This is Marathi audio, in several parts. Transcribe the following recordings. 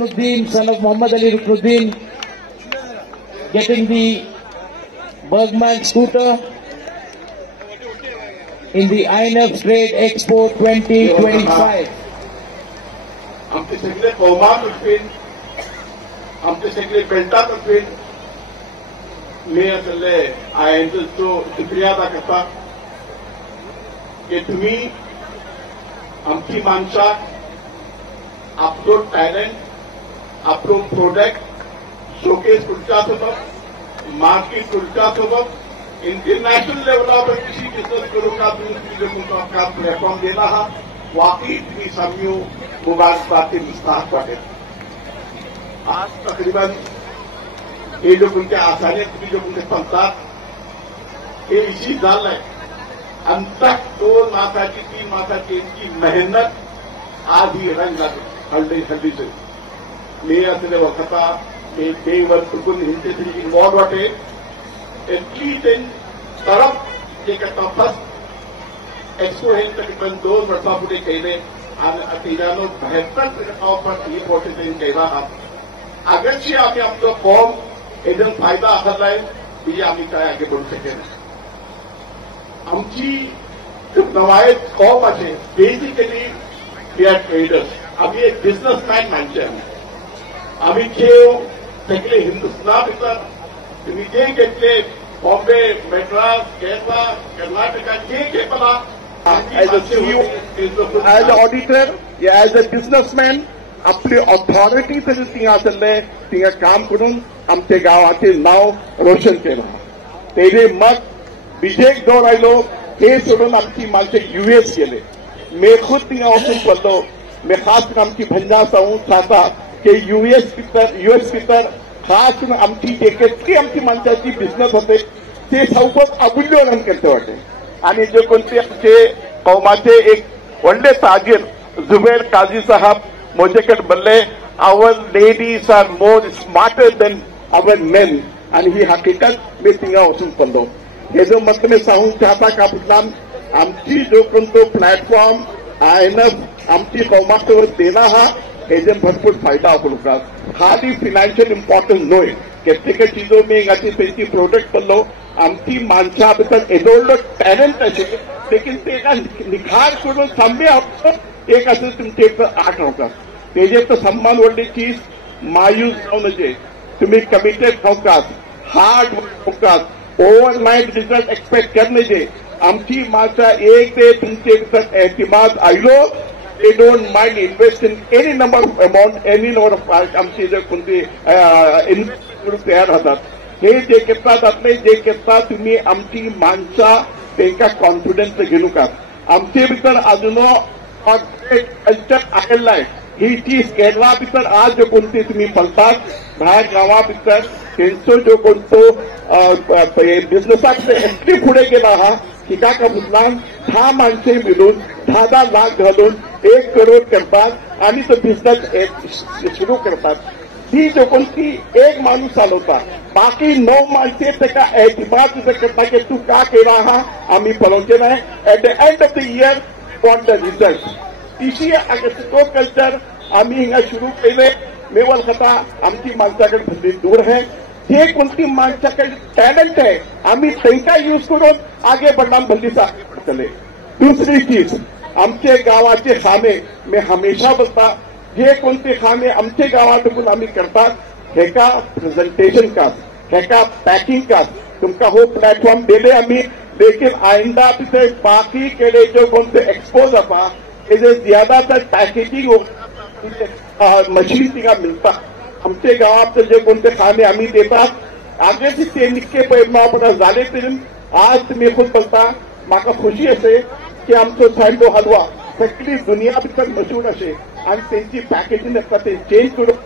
Ruknuddin, son of Muhammad Ali Ruknuddin, getting the Bergman scooter in the INF Trade Expo 2025. आमचे सगळे कौमात उत्पीन आमचे सगळे बेल्टात उत्पीन मी असले हांवें तो शुक्रिया अदा करता की तुम्ही आमची माणसां आपलो टॅलेंट आपलो प्रोडक्ट शोकेस करच्या सोबत मार्केट करच्या सोबत इंटरनॅशनल लेवलावर किसी बिजनेस करूं का तुमका प्लेटफॉर्म देना हा वाकई तुम्ही सामियो मुबारकबाद के मुस्ताहक बाटे। आज तकरीबन ये जो उनके आसानियत की जो उनके संसार ये इसी जाल है अंतक 2 मासाची 3 मासाची इनकी मेहनत आज ही रंग हल्दी से मी असले वखता मी देवर चुकून हिंचे तरी इन्वॉल्व वाटे इतली तेन तरफ जे करता फर्स्ट एक्सपो हे तकरीबन 2 वर्षापुढे केले आणि तिजानो 72 पर ये पोर्टेशन केला अगरचे आम्ही आपलं फॉर्म एकदम फायदा असलाय की आम्ही काय आगे बढ़ू शकेल। आमची नवायत फॉर्म असे बेसिकली वी आर ट्रेडर्स आम्ही एक बिझनेसमॅन माणसे आम्ही खेळ सगळे हिंदुस्थान भितर तुम्ही जे घेतले बॉम्बे मद्रास केरला कर्नाटका जे घेतला as a CEO, as an auditor, as a businessman, आपली ऑथॉरिटी तरी तिंगा काम करून आमचे गावाचे नाव रोशन केलं। तेजे मग बीजेक दौर आयलो हे सोडून आमची माणसे यूएस गेले। मी खुद तिंगा वचून पडलो। मी खास करून आमची भंजा सांगू चाहता की यूएस भितर खास करून आमची जे कितली आमची माणसाची बिझनेस होते ते सौबत अमूल्यन करते वाटे आणि जे कोणते आमचे कौमाचे एक व्हडले ताजीर जुबैर काझी साहब मोजेकड बोलले our ladies are more smarter than our men आणि ही हकीकत मी तिंगा वचून पडलो। हे जो मत मी सांगू चाहता का इस्लाम आमची जो कोणतो प्लॅटफॉर्म INF आमची कौमावर देना हा हेजन भरपूर फायदा होगा। खाली फाइनेंशियल इम्पोर्टेंस नोय कितने चीजों में त्यांची प्रोडक्ट पडलो आमची माणसा भितर एवढं टॅलेंट असेल लेकिन ते निखार करून थांबे एक असं तुमचे आठ होता तेजे तर सन्मान व्हडली चीज मायूस जाऊ नये तुम्ही कमिटेड होतात हार्ड वर्क होतात ओव्हरनाईट रिझल्ट एक्सपेक्ट करणे आमची माणसा एक ते तुमचे भितर एतिमाद आयलो they don't mind invest in any number of amount, any number of आमची जर कोणती इन्व्हेस्ट तयार होतात हे जे करतात आपले जे करतात तुम्ही आमची माणसा त्यांना कॉन्फिडन्स घेऊ का आमचे भितर अजून कल्चर आलेला आहे ही चीज केरळा भितर आज जो कोणती तुम्ही पळतात बाहेर गावा भितर त्यांचा जो कोणतो बिझनेसात एंट्री पुढे गेला हा ठिका का मुसलान 10 माणसे मिळून 10 लाख घालून 1 करोड करतात आणि तो बिझनेस सुरू करतात। ही जो कोणती एक माणूस चालवता बाकी 9 माणसे त्याचा एतिबाद करता की तू का केला हा आम्ही पळवचे नाही at the end of the year what the result तिशी तो कल्चर आम्ही हिंगा सुरू केले मेवल कथा आमची माणसाकडे भरली दूर आहे हे कोणती माणसाकडे टॅलेंट आहे आम्ही त्यांचा यूज करून आगे बढ़ना भल्ली चले। दूसरी चीज आमचे गावाचे खामे मी हमेशा बोलता हे कोणते खामे आमचे गावातून आम्ही करतात हे का प्रेझेंटेशन का हे का पॅकिंग का तुमका हो प्लॅटफॉर्म दिले आम्ही लेकिन आइंदा तिथे बाकी केले जो कोणते एक्सपोज होता हे जे ज्यादातर पॅकेजिंग मशीन तिका मिळतात आमचे गावात जे कोणते खाणे आम्ही देतात आगे ते निक्के पैमापणा झाले तरी आज तुम्ही खूप बोलता माका खुशी असे की आमचो सँडो हलवा सगळी दुनिया भितर मशहूर असे आणि त्यांची पॅकेजिंग ते चेंज करून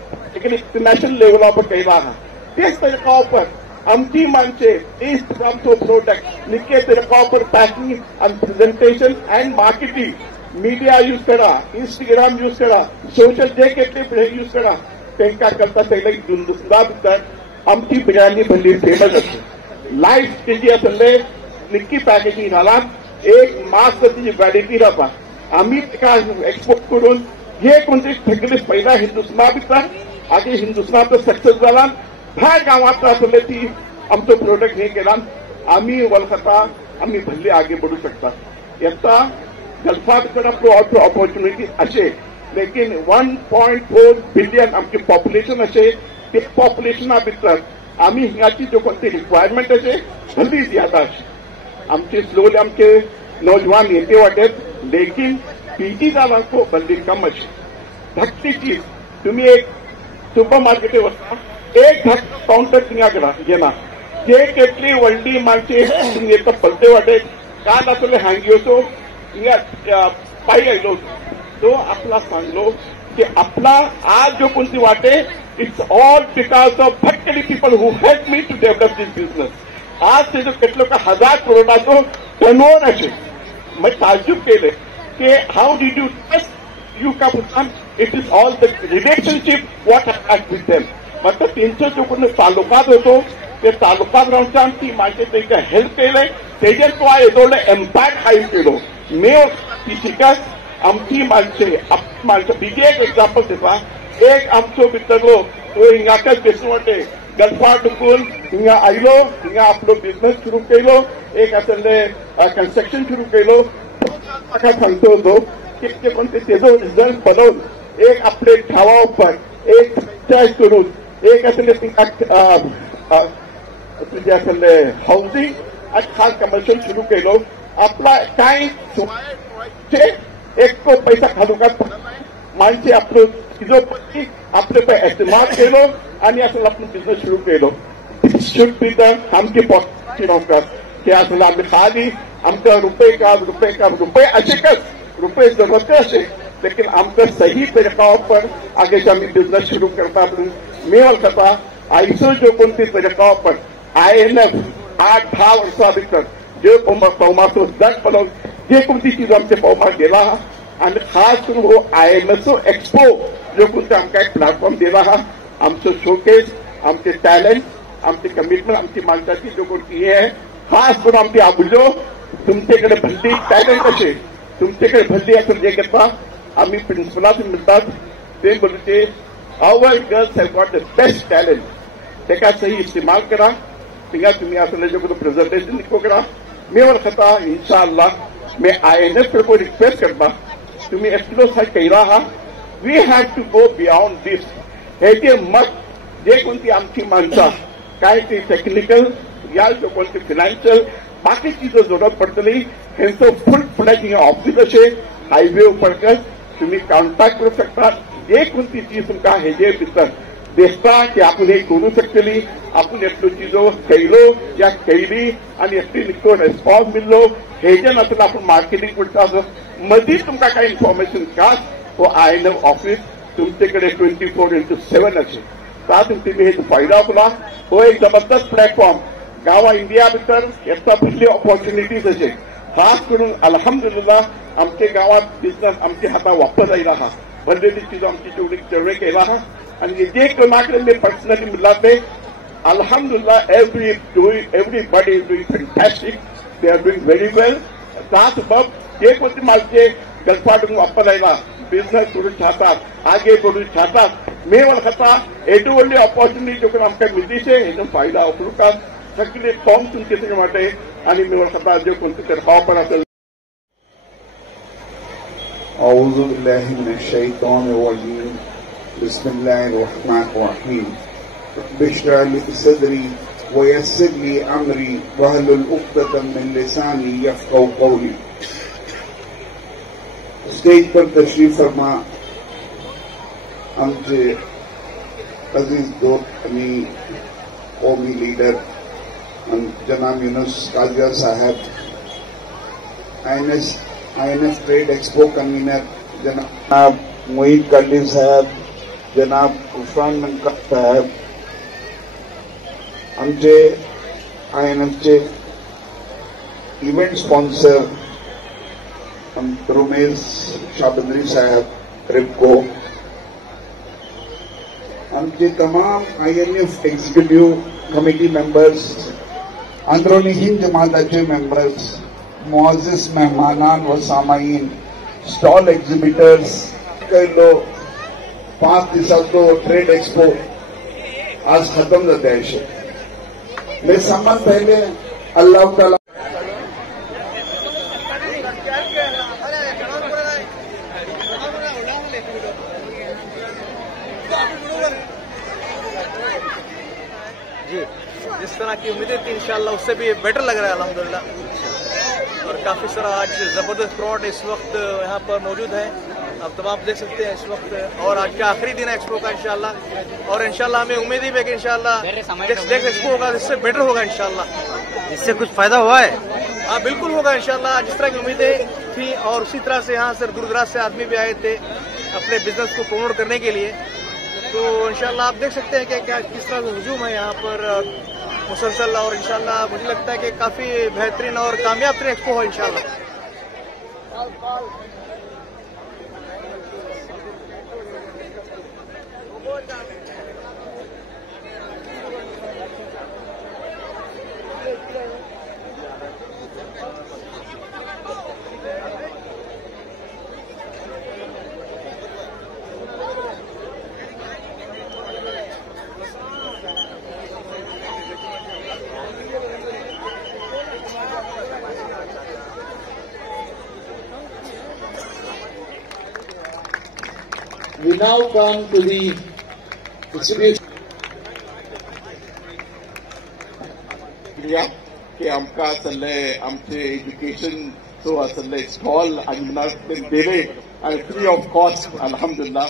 इंटरनॅशनल लेवलावर केला हा तेच तरीकावर आमची माणसे तेच आमचो प्रोडक्ट निक्के तरीकावर पॅकिंग आणि presentation and marketing media use करा इंस्टाग्राम यूज करा सोशल जे केले यूज करा त्यांना करता सगळे दुसरा भितर आमची बिर्याणी भल्ली फेमस असते लाईफ त्याची असले निक्की पॅकेजिंग घाला एक मास त्याची क्वालिटी राहता आम्ही एक्सपोर्ट करून हे कोणते सगळे पहिला हिंदुस्थान भितर आगे हिंदुस्थानात सक्सेस जाला भायर गांवांत आसले ती आमचो प्रोडक्ट हे केला आम्ही वळखता आम्ही भल्ली आगे बढ़ू शकता येता गल्फात पण आपलो ऑपॉर्च्युनिटी असे लेकिन 1.4 बिलियन आमचे पॉप्युलेशन असे ते पॉप्युलेशना भितर आम्ही हिंगाची जो कोणती रिक्वायरमेंट असे भल्ली ज्यादा असे आमचे स्लोली आमचे नौजवान येते वाटेत लेकिन पीजी जालांको भल्ली कम असे धाकटी चीज तुम्ही एक सुपर मार्केट वचता एक धाकटो काउंटर थिंगा घेना जे केटली व्हडली माणसे येता पलते वाटेत काल आसले हांगियोचो हिंगा पायी आयलो तो आपला सांगलो की आपला आज जो कोणती वाटे it's all because of Bhatkali people who help me to develop this business आज तेजो केटलो का 1000 करोडाचो टर्नओव्हर असे मग ताज्जुब केले की how did you trust you come it is all the relationship what has with them मतलब त्यांचा जो कोणी तालुकात होतो ते तालुकात रावच्यान ती माणसे तांकां हेल्प केले तेजेर तो येदोले एम्पॅक्ट हाय केलो मे ती शिकास आमची माणसं बीजे एक एक्झाम्पल देता एक आमचो भितरलो तो हिंगाकच दिसून वाटे गल्फा ढुकून हिंगा आयलो हिंगा आपलो बिझनेस सुरू केलो एक आसले कन्स्ट्रक्शन सुरू केलो म्हाका सांगतो तो की ते कोण तेजो रिजल्ट पळोवन एक आपले ठावा उपर एक चॉयस करून एक आसले तिंगा तुझे आसले हाऊसिंग आणि खास कमर्शियल सुरू केलो आपला कांय एक तो पैसा खालुकात माणसे आपलो तिजो पत्नी आपले पळय एस्टिमाट केलो आणि असं आपण बिझनेस सुरू केलो शुड बी द आमची पॉलिसी नोकर की असं आम्ही खाली आमकां रुपये अशेकच रुपये जरूरत असे लेकिन आमकां सही तरीका पर आगे आम्ही बिझनेस सुरू करता मी वळखता आयचो जो कोणती तरीका पर IMF 8-10 वर्सां भितर जे पौमाचो जग पळोवन जे कोणती चीज आमचे पौमाक गेला आणि खास करून हो IMFचो एक्सपो जो कोणते आमकां एक प्लॅटफॉर्म दिला हा आमचो शोकेस आमचे टॅलेंट आमची कमिटमेंट आमची माणसाची जो कोणती हे खास करून आमची आबुजो तुमचेकडे भल्ली टॅलेंट असे तुमचेकडे भल्ली असं जे घेता आम्ही प्रिन्सिपलातून मिळतात ते बोलते our girls have got the best talent तेका सही इस्तेमाल करा थिंगा तुम्ही असले जो कोण प्रेझेंटेशन लिखो करा मी वळखता इंशाअल्लाह मैं INF को रिक्वेस्ट करता तुम्ही एकलो सा केला हा we have to go beyond this हे जे मत जे कोणती आमची माणसं काय ती टेक्निकल या जो कोणती फायनान्शियल बाकी चीजो जरूरत पडतली हेंचो फुल फ्लॅज ऑफिस असे हायवे उपरकर तुम्ही कॉन्टॅक्ट करू शकता जे कोणती चीज तुमकां हेजे भितर दिसता की आपण हे करू शकतली आपण एटलो चीजो केलो या केली आणि एटली निको रेस्पॉन्स मिळलो हेजे नसलं आपण मार्केटिंग करता मदीं तुमकां काय इन्फॉर्मेशन कास हो INF ऑफिस तुमचेकडे 24/7 असे तातूंत तुम्ही हेचो फायदा आपला हो एक जबरदस्त प्लॅटफॉर्म गांवा इंडिया भितर येता भुरली ऑपॉर्च्युनिटीज असे खास करून अल्हम्दुलिल्लाह आमचे गांवांत बिझनेस आमच्या हातां वापस आयला हा भरलेली चीजो आमची चेवडी केला हा आणि जे कोणाकडे मी पर्सनली मिळला ते अल्हम्दुलिल्लाह everybody is doing fantastic they are doing very well तास बाब जे कोणती मालचे गल्फाडून वापर आयला बिझनेस करू चाहतात आगे बढ़ू चाहतात मी वळखता एटू व्हडली ऑपॉर्च्युनिटी जो आमकां मिळीचे हेचो फायदा उखलुका सगळे फॉर्म तुमचे वाटे आणि मी वळखता जे कोणती तर ऑफर असेल أعوذ بالله من الشيطان الرجيم بسم الله الرحمن الرحيم رب اشرح لي صدري ويسر لي أمري واحلل عقدة من لساني يفقهوا قولي स्टेज पर तशरीफ फरमा आमचे अजीज दोस्त आणि कौमी लीडर जनाब यूनुस काजिया साहब INF ट्रेड एक्सपो कन्वीनर जनाब मोईन काली साहब जनाब उफरान मनका साहब आमचे INFचे इव्हेंट स्पॉन्सर रुमेश शाबंद्री साहब रिपको आमचे तमाम INF एग्जीक्यूटिव कमिटी मेंबर्स अंदरूनी हिंद जमाताचे मेंबर्स मुआज़्ज़िज़ मेहमानान व सामाईन स्टॉल एग्जिबिटर्स कई लोग 5 दिसाचो ट्रेड एक्सपो आज खत्म जाता है. मैं सम्मान पहले अल्लाह ताला जी जिस तरह की उम्मीदें थी इंशाल्लाह उससे भी बेटर लग रहा है अल्हम्दुलिल्लाह. और काफी सारा आज जबरदस्त क्राउड इस वक्त यहाँ पर मौजूद है. अब तमाम देख सकते हैं इस वक्त. और आज का आखिरी दिन है एक्सपो का इंशाल्लाह. और इंशाल्लाह हमें उम्मीद ही है कि इंशाल्लाह नेक्स्ट एक्सपो होगा इससे बेटर होगा इंशाल्लाह. इससे कुछ फायदा हुआ है? हाँ बिल्कुल होगा इंशाल्लाह. जिस तरह की उम्मीदें थी और उसी तरह से यहाँ से दूर दराज से आदमी भी आए थे अपने बिजनेस को प्रमोट करने के लिए. तो इंशाल्लाह आप देख सकते हैं कि क्या किस तरह का हुजूम है यहाँ पर मुसलसल. और इंशाल्लाह मुझे लगता है कि काफी बेहतरीन और कामयाब तरीन एक्सपो हो इंशाल्लाह. We now come to the exhibition. की आमकां आसले आमचे एज्युकेशन थ्रू आसले स्टॉल आनी दिले आनी फ्री ऑफ कॉस्ट अल्हम्दुलिल्लाह.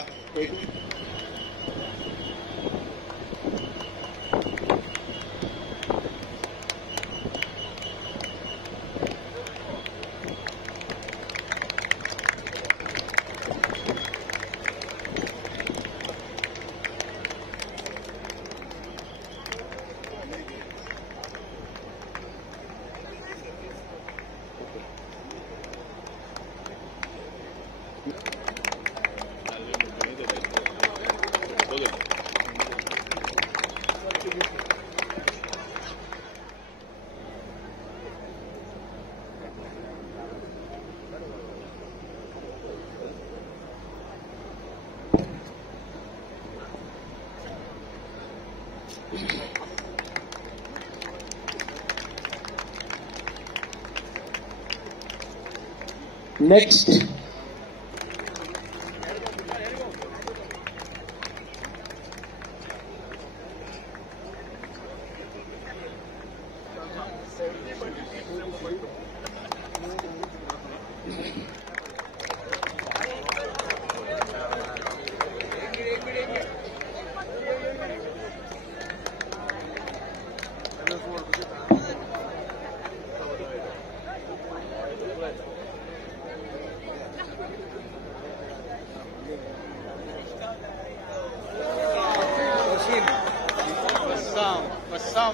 Next,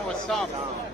Wassam.